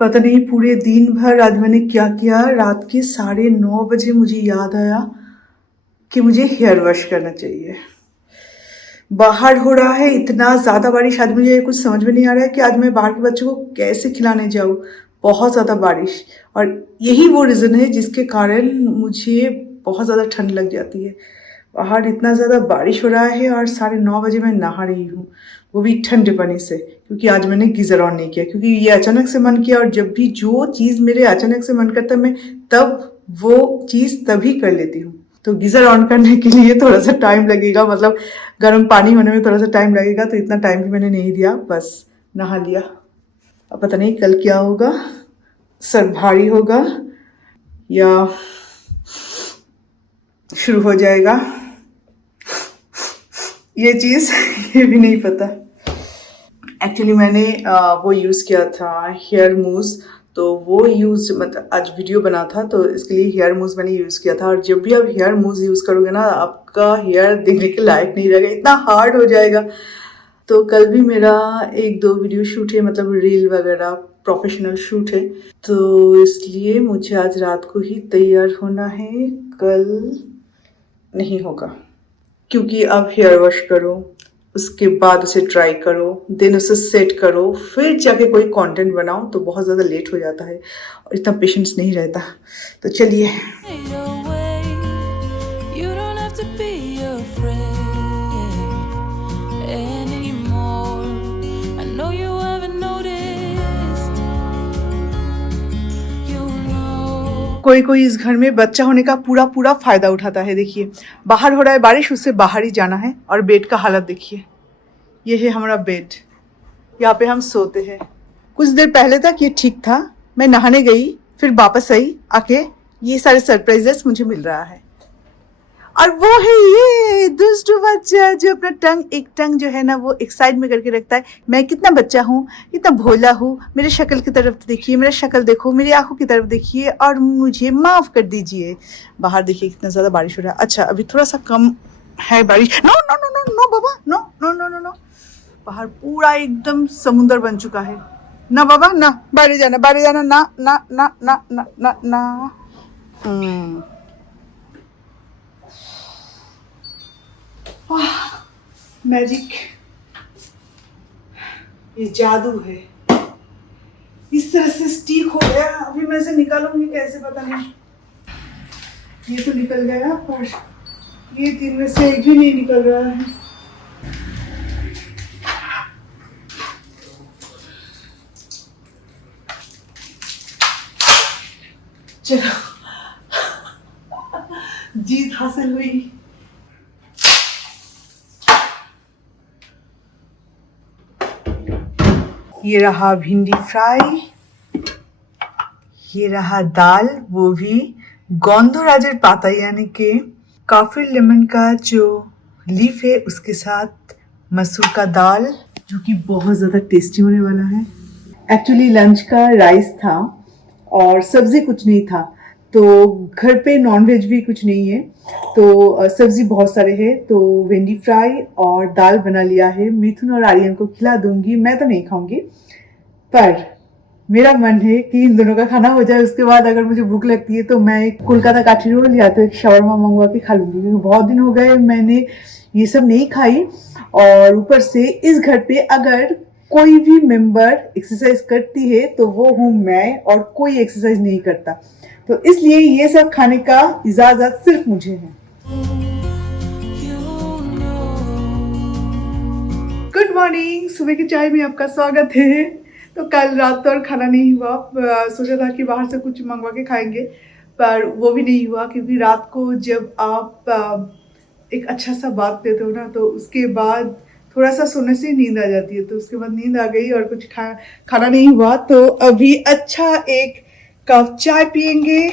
पता नहीं पूरे दिन भर आज मैंने क्या किया। रात के 9:30 मुझे याद आया कि मुझे हेयर वॉश करना चाहिए। बाहर हो रहा है इतना ज़्यादा बारिश, आज मुझे कुछ समझ में नहीं आ रहा है कि आज मैं बाहर के बच्चों को कैसे खिलाने जाऊँ। बहुत ज़्यादा बारिश, और यही वो रीज़न है जिसके कारण मुझे बहुत ज़्यादा ठंड लग जाती है। बाहर इतना ज़्यादा बारिश हो रहा है और 9:30 मैं नहा रही हूँ, वो भी ठंडे पानी से, क्योंकि आज मैंने गीज़र ऑन नहीं किया, क्योंकि ये अचानक से मन किया। और जब भी जो चीज़ मेरे अचानक से मन करता है मैं तब वो चीज़ तभी कर लेती हूँ। तो गीज़र ऑन करने के लिए थोड़ा सा टाइम लगेगा, मतलब गर्म पानी होने में थोड़ा सा टाइम लगेगा, तो इतना टाइम भी मैंने नहीं दिया, बस नहा लिया। अब पता नहीं कल क्या होगा, सर भारी होगा या शुरू हो जाएगा ये चीज़ ये भी नहीं पता। एक्चुअली मैंने वो यूज़ किया था हेयर मूस, तो वो यूज़ मतलब आज वीडियो बना था तो इसके लिए हेयर मूस मैंने यूज़ किया था। और जब भी आप हेयर मूस यूज़ करोगे ना, आपका हेयर देखने के लायक नहीं रहेगा, इतना हार्ड हो जाएगा। तो कल भी मेरा 1-2 वीडियो शूट है, मतलब रील वगैरह प्रोफेशनल शूट है, तो इसलिए मुझे आज रात को ही तैयार होना है, कल नहीं होगा। क्योंकि आप हेयर वॉश करो, उसके बाद उसे ट्राई करो, देन उसे सेट करो, फिर जाके कोई कंटेंट बनाओ, तो बहुत ज़्यादा लेट हो जाता है और इतना पेशेंस नहीं रहता। तो चलिए, कोई कोई इस घर में बच्चा होने का पूरा पूरा फायदा उठाता है। देखिए बाहर हो रहा है बारिश, उससे बाहर ही जाना है। और बेड का हालत देखिए, ये है हमारा बेड, यहाँ पे हम सोते हैं। कुछ देर पहले तक ये ठीक था, मैं नहाने गई, फिर वापस आई, आके ये सारे सरप्राइजेस मुझे मिल रहा है। और वो है ये दुष्ट बच्चा जो अपना एक टंग जो है ना वो एक साइड में करके रखता है। मैं कितना बच्चा हूँ, कितना भोला हूँ। मेरे शक्ल की तरफ देखिए, मेरा शक्ल देखो, मेरी आंखों की तरफ देखिए और मुझे माफ़ कर दीजिए। बाहर देखिए कितना ज़्यादा बारिश हो रहा है। अच्छा अभी थोड़ा सा कम है बारिश। No no no no no बाबा, no no no no no. बाहर पूरा एकदम समुंदर बन चुका है। ना बाबा ना, बाहर जाना, बाहर जाना, ना ना ना ना ना ना ना। मैजिक, ये जादू है। इस तरह से स्टिक हो गया। अभी मैं इसे निकालूंगी कैसे पता नहीं। ये तो निकल गया, पर ये 3 में से एक भी नहीं निकल रहा है। चलो जीत हासिल हुई। ये रहा भिंडी फ्राई, ये रहा दाल, वो भी गंधराजर पाता यानी के काफिर लेमन का जो लीफ है उसके साथ मसूर का दाल, जो कि बहुत ज़्यादा टेस्टी होने वाला है। एक्चुअली लंच का राइस था और सब्ज़ी कुछ नहीं था, तो घर पे नॉनवेज भी कुछ नहीं है, तो सब्ज़ी बहुत सारे है, तो भिंडी फ्राई और दाल बना लिया है। मिथुन और आर्यन को खिला दूंगी, मैं तो नहीं खाऊंगी, पर मेरा मन है कि इन दोनों का खाना हो जाए। उसके बाद अगर मुझे भूख लगती है तो मैं एक कोलकाता काठी रोल या तो एक शवरमा मंगवा के खा लूंगी, क्योंकि बहुत दिन हो गए मैंने ये सब नहीं खाई। और ऊपर से इस घर पे अगर कोई भी मेंबर एक्सरसाइज करती है तो वो हूँ मैं, और कोई एक्सरसाइज नहीं करता, तो इसलिए ये सब खाने का इजाजत सिर्फ मुझे है। गुड मॉर्निंग, सुबह की चाय में आपका स्वागत है। तो कल रात तो और खाना नहीं हुआ, सोचा था कि बाहर से कुछ मंगवा के खाएंगे, पर वो भी नहीं हुआ, क्योंकि रात को जब आप एक अच्छा सा बात लेते हो ना, तो उसके बाद थोड़ा सा सोने से नींद आ जाती है, तो उसके बाद नींद आ गई और कुछ खाना नहीं हुआ। तो अभी अच्छा एक कप चाय पियेंगे,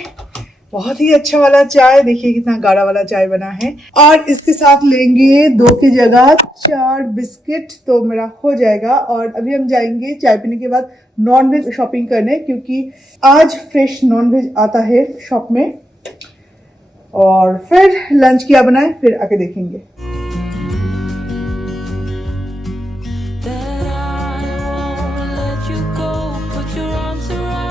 बहुत ही अच्छा वाला चाय, देखिए कितना गाढ़ा वाला चाय बना है। और इसके साथ लेंगे 2 की जगह 4 बिस्किट, तो मेरा हो जाएगा। और अभी हम जाएंगे चाय पीने के बाद नॉनवेज शॉपिंग करने, क्योंकि आज फ्रेश नॉनवेज आता है शॉप में। और फिर लंच क्या बनाए फिर आके देखेंगे। That I won't let you go, put your arms around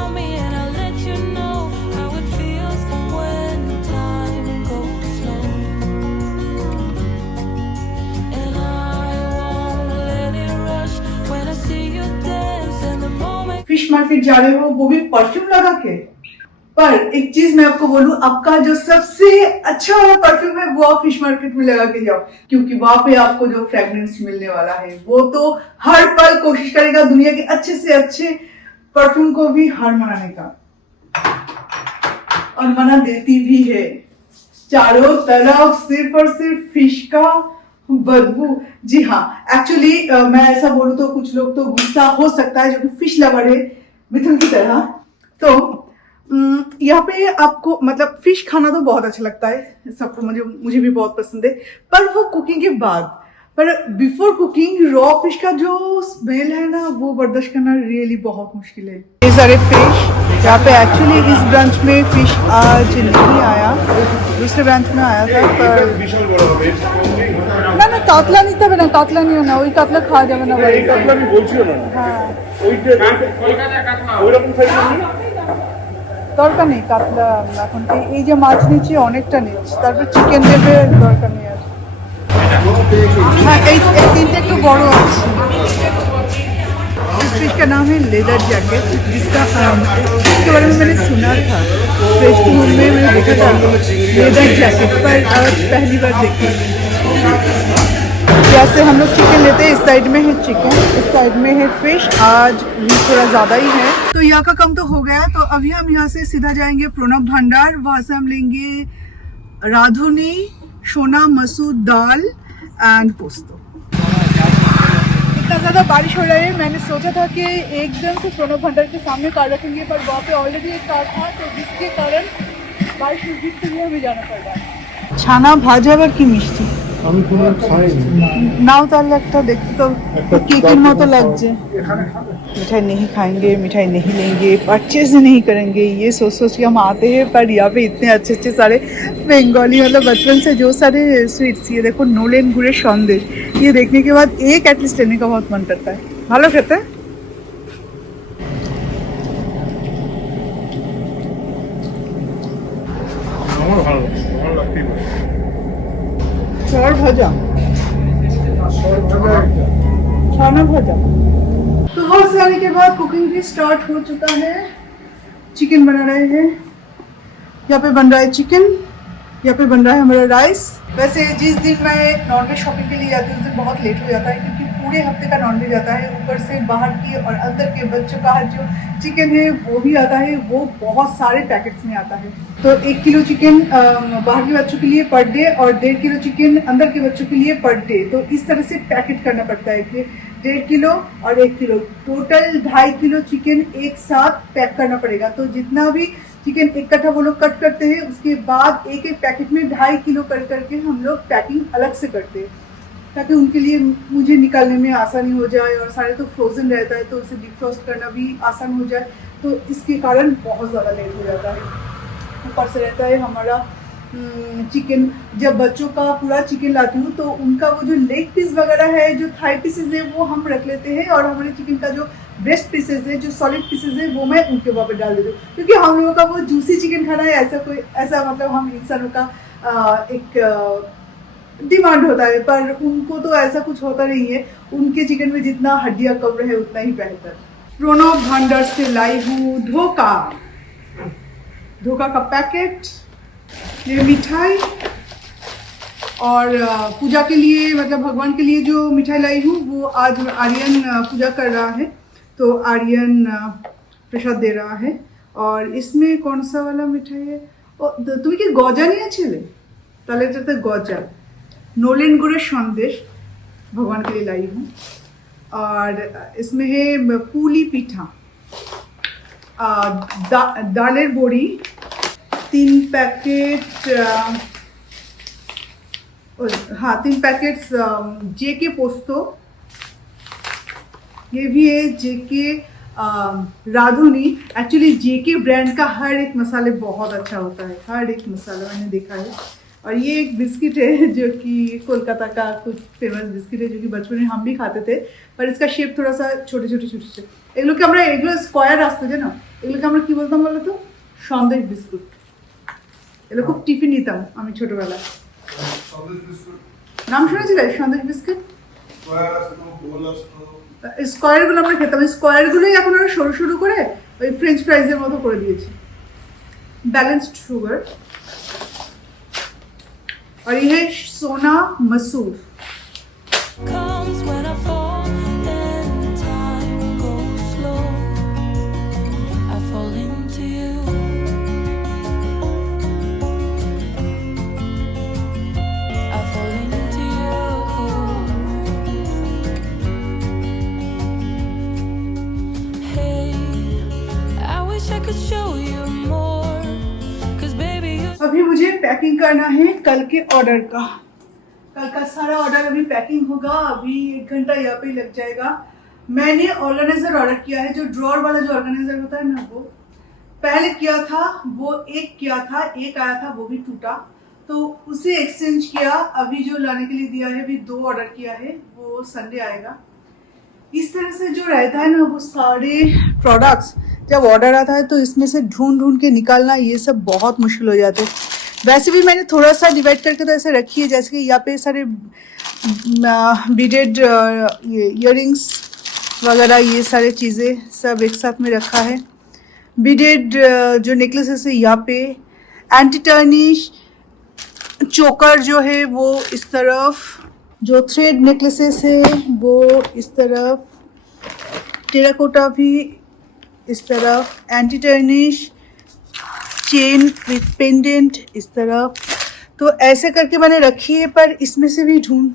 market जा रहे हो वो भी परफ्यूम लगा के। पर एक चीज मैं आपको बोलूं, आपका जो सबसे अच्छा वाला परफ्यूम है वो आप फिश मार्केट में लगा के जाओ, क्योंकि वहां पे आपको जो फ्रेग्रेंस मिलने वाला है वो तो हर पल कोशिश करेगा दुनिया के अच्छे से अच्छे परफ्यूम को भी हार मनाने का, और मना देती भी है। चारों तरफ सिर्फ और सिर्फ फिश का बदबू। जी हाँ, एक्चुअली मैं ऐसा बोलूं तो कुछ लोग तो गुस्सा हो सकता है जो कि फिश लवर है मिथुन की तरह। तो यहाँ पे आपको मतलब फिश खाना तो बहुत अच्छा लगता है सबको, मुझे भी बहुत पसंद है, पर वो कुकिंग के बाद। पर बिफोर कुकिंग रॉ फिश का जो स्मेल है ना वो बर्दाश्त करना रियली बहुत मुश्किल है। ये सारे फिश यहाँ पे एक्चुअली इस ब्रांच में फिश आज नहीं आया, दूसरे ब्रांच में आया था। पर ना कातला नहीं था ना, कातला नहीं होना, वही कातला खा जाবে না ভাই, কাতলা আমি বলছিও না। হ্যাঁ ওই যে কলকাতার কাতলা ওইরকম সাইজ দরকার নেই কাতলা এখন। এই যে মাছ নিচ্ছি অনেকটা নিচ্ছি, তারপর চিকেন দেবে, দরকার নেই আর। हाँ এই तीनटे একটু বড় আছে। इस फिश का नाम है लेदर जैकेट, इसके बारे में मैंने सुना था, फ्रेश फूड में मैंने देखा था लेदर जैकेट, पर आज पहली बार देखी। जैसे हम लोग चिकन लेते हैं, इस साइड में है चिकन, इस साइड में है फिश। आज भी थोड़ा ज़्यादा ही है, तो यहाँ का कम तो हो गया। तो अभी हम यहाँ से सीधा जाएंगे प्रणब भंडार, वहाँ से हम लेंगे राधुनी, सोना मसूर दाल एंड पोस्तो। इतना ज़्यादा बारिश हो रहा है, मैंने सोचा था कि एकदम से प्रणब भंडार के सामने कार रखेंगे, पर वहाँ पे ऑलरेडी एक कार था, तो जिसके कारण बारिश में भीगते हुए हमें जाना पड़ रहा है। ছানা ভাজা আবার কি মিষ্টি, আমি কোনো খাইনি। নাও তাহলে একটা দেখতে তো কেকের মতো লাগছে। मिठाई नहीं खाएंगे, मिठाई नहीं लेंगे, परचेज नहीं करेंगे, ये सोच सोच के हम आते हैं। पर यहाँ पे इतने अच्छे अच्छे सारे बंगाली मतलब बचपन से जो सारे स्वीट्स, ये देखो नोलेन गुड़ेर संदेश, ये देखने के बाद एक एटलीस्ट लेने का बहुत मन करता है। ভালো খেতে सौर भजा खाना भजा। तो बहुत से आने के बाद कुकिंग भी स्टार्ट हो चुका है। चिकन बना रहे हैं, यहाँ पे बन रहा है चिकन, यहाँ पे बन रहा है हमारा राइस। वैसे जिस दिन मैं नॉनवेज शॉपिंग के लिए जाती हूँ उस दिन बहुत लेट हो जाता है, क्योंकि पूरे हफ्ते का नॉनवेज आता है, ऊपर से बाहर की और अंदर के बच्चों का जो चिकन है वो भी आता है, वो बहुत सारे पैकेट्स में आता है। तो 1 किलो चिकन बाहर के बच्चों के लिए पर डे और 1.5 किलो चिकन अंदर के बच्चों के लिए पर डे। तो इस तरह से पैकेट करना पड़ता है कि 1.5 किलो और 1 किलो, टोटल 2.5 किलो चिकन एक साथ पैक करना पड़ेगा। तो जितना भी चिकन इकट्ठा वो लोग कट करते हैं, उसके बाद एक एक पैकेट में 2.5 किलो कर करके हम लोग पैकिंग अलग से करते हैं, ताकि उनके लिए मुझे निकालने में आसानी हो जाए, और सारे तो फ्रोज़न रहता है तो उसे डिफ्रॉस्ट करना भी आसान हो जाए। तो इसके कारण बहुत ज़्यादा लेट हो जाता है। ऊपर से रहता है हमारा चिकन, जब बच्चों का पूरा चिकन लाती हूँ तो उनका वो जो लेग पीस वगैरह है, जो थाई पीसेज है वो हम रख लेते हैं, और हमारे चिकन का जो ब्रेस्ट पीसेज है, जो सॉलिड पीसेज है, वो मैं उनके वहाँ पर डाल देती हूँ, क्योंकि हम लोगों का वो जूसी चिकन खाना है, ऐसा मतलब हम इंसानों का एक डिमांड होता है। पर उनको तो ऐसा कुछ होता नहीं है, उनके चिकन में जितना हड्डियाँ कम रहे उतना ही बेहतर। प्रणब भंडार से लाई हूँ धोखा का पैकेट, ये मिठाई, और पूजा के लिए मतलब भगवान के लिए जो मिठाई लाई हूँ वो आज आर्यन पूजा कर रहा है, तो आर्यन प्रसाद दे रहा है। और इसमें कौन सा वाला मिठाई है, तुम्हें कि गजा नहीं अच्छे ताहले एटाते गजा, नोलेन गुड़ेर संदेश भगवान के लिए लाई हूँ। और इसमें है पुली पिठा, दालेर बड़ी 3 पैकेट, हाँ 3 पैकेट्स जेके पोस्तो, ये भी है जेके राधुनी। एक्चुअली जेके ब्रांड का हर एक मसाले बहुत अच्छा होता है, हर एक मसाला मैंने देखा है। और ये एक बिस्किट है जो कि कोलकाता का कुछ फेमस बिस्किट है, जो कि बचपन में हम भी खाते थे, पर इसका शेप थोड़ा सा छोटे छोटे এগুলোকে আমরা এগুলো স্কয়ার আসতো জানো, এগুলোকে আমরা কি বলতাম বলো তো, সন্দেশ বিস্কুট। এগুলো খুব টিফিন নিতাম আমি ছোটবেলায়। নাম শুনেছিলে সন্দেশ বিস্কুট? স্কোয়ারগুলো আমরা খেতাম, স্কোয়ারগুলোই এখন ওরা সরু সরু করে ওই ফ্রেঞ্চ ফ্রাইজের মতো করে দিয়েছে। Balanced sugar. और ये है सोना मसूर। Comes when I fall and time goes slow. I fall into you. I fall into you. Hey, I wish I could show you more. 'Cause baby you. अभी मुझे पैकिंग करना है कल के ऑर्डर का। कल का सारा ऑर्डर अभी पैकिंग होगा। अभी 1 घंटा यहाँ पे लग जाएगा। मैंने ऑर्गेनाइजर ऑर्डर किया है, जो ड्रॉर वाला जो ऑर्गेनाइजर होता है ना, वो पहले किया था, वो एक किया था, एक आया था, वो भी टूटा, तो उसे एक्सचेंज किया। अभी जो लाने के लिए दिया है, अभी 2 ऑर्डर किया है, वो संडे आएगा। इस तरह से जो रहता है ना, वो सारे प्रोडक्ट्स जब ऑर्डर आता है तो इसमें से ढूंढ ढूंढ के निकालना, ये सब बहुत मुश्किल हो जाते हैं। वैसे भी मैंने थोड़ा सा डिवाइड करके तो ऐसे रखी है, जैसे कि यहाँ पे सारे बीडेड इयरिंग्स वगैरह, ये सारे चीज़ें सब एक साथ में रखा है। बीडेड जो नेकलेसेस है यहाँ पे, एंटी टर्निश चोकर जो है वो इस तरफ, जो थ्रेड नेकलेसेस है वो इस तरफ, टेराकोटा भी इस तरफ, anti tarnish chain with pendant इस तरफ। तो ऐसे करके मैंने रखी है, पर इसमें से भी ढूंढ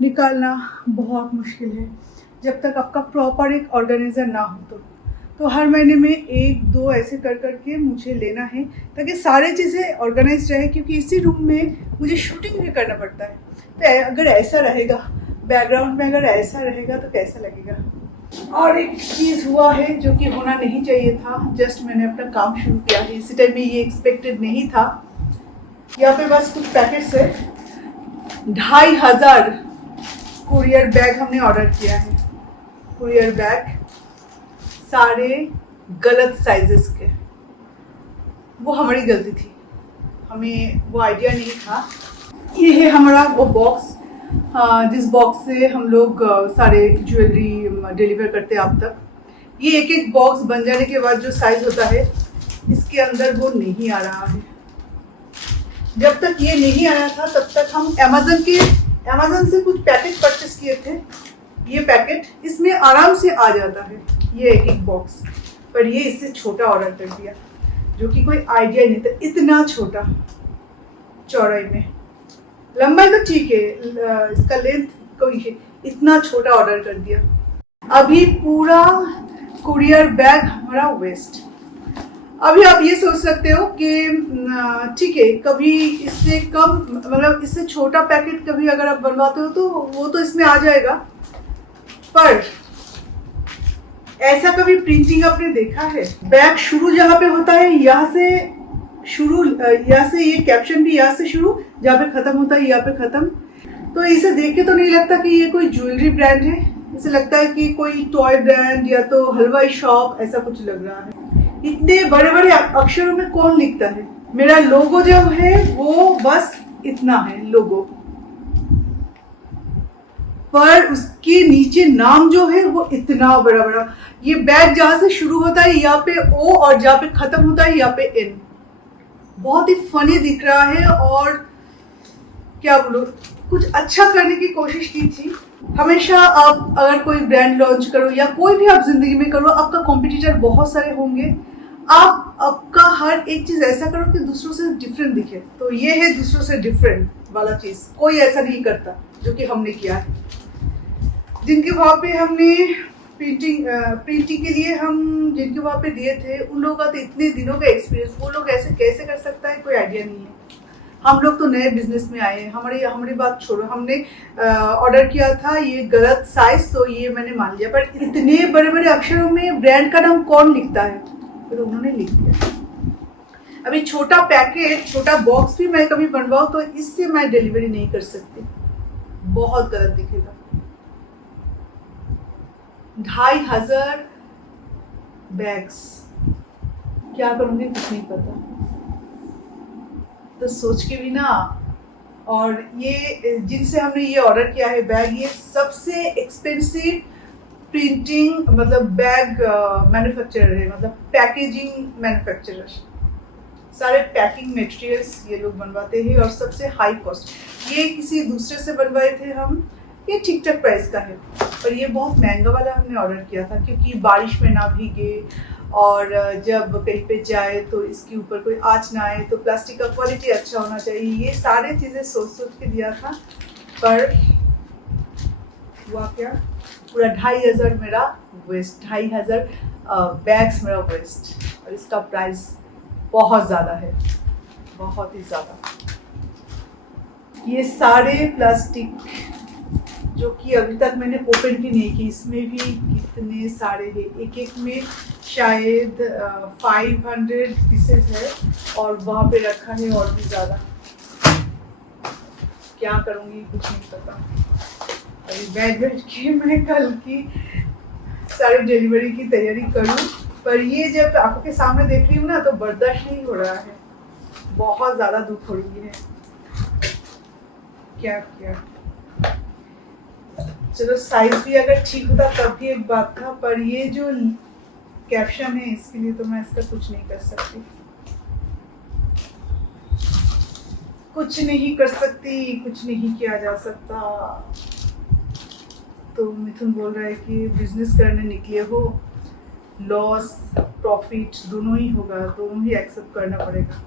निकालना बहुत मुश्किल है जब तक आपका प्रॉपर एक ऑर्गेनाइजर ना हो। तो हर महीने में 1-2 ऐसे कर करके मुझे लेना है, ताकि सारी चीज़ें ऑर्गेनाइज रहे, क्योंकि इसी रूम में मुझे शूटिंग भी करना पड़ता है। तो अगर ऐसा रहेगा, बैकग्राउंड में अगर ऐसा रहेगा तो कैसा लगेगा। और एक चीज़ हुआ है जो कि होना नहीं चाहिए था, जस्ट मैंने अपना काम शुरू किया है, इसी टाइम में ये एक्सपेक्टेड नहीं था। यहाँ पे बस कुछ पैकेट्स है, 2500 कुरियर बैग हमने ऑर्डर किया है। कुरियर बैग सारे गलत साइजेस के, वो हमारी गलती थी, हमें वो आइडिया नहीं था। ये है हमारा वो बॉक्स, जिस बॉक्स से हम लोग सारे ज्वेलरी डिलीवर करते हैं आप तक। ये एक एक बॉक्स बन जाने के बाद जो साइज होता है, इसके अंदर वो नहीं आ रहा है। जब तक ये नहीं आया था तब तक हम अमेज़न से कुछ पैकेट परचेस किए थे। ये पैकेट इसमें आराम से आ जाता है, ये एक एक बॉक्स, पर ये इससे छोटा ऑर्डर कर दिया, जो कि कोई आइडिया नहीं था। इतना छोटा चौड़ाई में, लंबाई तो ठीक है, इसका लेंथ कोई है, इतना छोटा ऑर्डर कर दिया। अभी पूरा कुरियर बैग हमारा वेस्ट। अभी आप ये सोच सकते हो कि ठीक है, कभी इससे कम, मतलब इससे छोटा पैकेट कभी अगर आप बनवाते हो तो वो तो इसमें आ जाएगा, पर ऐसा कभी प्रिंटिंग आपने देखा है? बैग शुरू जहाँ पे होता है, यहाँ से शुरू, यहाँ से ये कैप्शन भी यहाँ से शुरू, जहाँ पे खत्म होता है यहाँ पे खत्म। तो इसे देख के तो नहीं लगता कि ये कोई ज्वेलरी ब्रांड है, इसे लगता है कि कोई टॉय ब्रांड या तो हलवाई शॉप, ऐसा कुछ लग रहा है। इतने बड़े बड़े अक्षरों में कौन लिखता है? मेरा लोगो जो है वो बस इतना है लोगो, पर उसके नीचे नाम जो है वो इतना बड़ा बड़ा। ये बैग जहाँ से शुरू होता है यहाँ पे ओ, और जहाँ पे खत्म होता है यहाँ पे एन। बहुत ही फनी दिख रहा है, और क्या बोलो, कुछ अच्छा करने की कोशिश की थी। हमेशा आप अगर कोई ब्रांड लॉन्च करो या कोई भी आप जिंदगी में करो, आपका कॉम्पिटिटर बहुत सारे होंगे। आप आपका हर एक चीज ऐसा करो कि दूसरों से डिफरेंट दिखे। तो ये है दूसरों से डिफरेंट वाला चीज, कोई ऐसा नहीं करता जो कि हमने किया है। जिनके वहाँ पे हमने प्रिंटिंग के लिए हम जिनके वहाँ पे दिए थे, उन लोगों का तो इतने दिनों का एक्सपीरियंस, वो लोग ऐसे कैसे कर सकता है, कोई आइडिया नहीं है। हम लोग तो नए बिजनेस में आए हैं। हमारी बात छोड़ो, हमने ऑर्डर किया था ये गलत साइज, तो ये मैंने मान लिया, पर इतने बड़े बड़े अक्षरों में ब्रांड का नाम कौन लिखता है? फिर उन्होंने लिख दिया। अभी छोटा पैकेट, छोटा बॉक्स भी मैं कभी बनवाऊं तो इससे मैं डिलीवरी नहीं कर सकती, बहुत गलत दिखेगा। 2500 बैग्स, क्या करूंगी कुछ नहीं पता। तो सोच के भी ना, और ये जिनसे हमने ये ऑर्डर किया है बैग, ये सबसे एक्सपेंसिव प्रिंटिंग मतलब बैग मैन्युफैक्चरर है, मतलब पैकेजिंग मैन्युफैक्चरर। सारे पैकिंग मटेरियल्स ये लोग बनवाते हैं और सबसे हाई कॉस्ट। ये किसी दूसरे से बनवाए थे हम, ये ठीक ठाक प्राइस का है, पर ये बहुत महंगा वाला हमने ऑर्डर किया था क्योंकि बारिश में ना भीगे और जब कहीं पे जाए तो इसके ऊपर कोई आँच ना आए, तो प्लास्टिक का क्वालिटी अच्छा होना चाहिए। ये सारे चीज़ें सोच सोच के दिया था, पर हुआ क्या, पूरा 2500 मेरा वेस्ट, 2500 बैग्स मेरा वेस्ट। और इसका प्राइस बहुत ज़्यादा है, बहुत ही ज़्यादा। ये सारे प्लास्टिक जो कि अभी तक मैंने ओपन भी नहीं की, इसमें भी कितने सारे हैं, एक एक में शायद 500 पीसेस है और वहाँ पे रखा है और भी ज़्यादा। क्या करूँगी कुछ नहीं पता। अभी बैठ के मैं कल की सारी डिलीवरी की तैयारी करूँ, पर ये जब आंखों के सामने देख रही हूँ ना तो बर्दाश्त नहीं हो रहा है, बहुत ज़्यादा दुख हो रही है। क्या क्या चलो, साइज भी अगर ठीक होता तब भी एक बात था, पर ये जो कैप्शन है इसके लिए तो मैं इसका कुछ नहीं कर सकती, कुछ नहीं कर सकती, कुछ नहीं किया जा सकता। तो मिथुन बोल रहा है कि बिजनेस करने निकले हो, लॉस प्रॉफिट दोनों ही होगा, दोनों ही एक्सेप्ट करना पड़ेगा।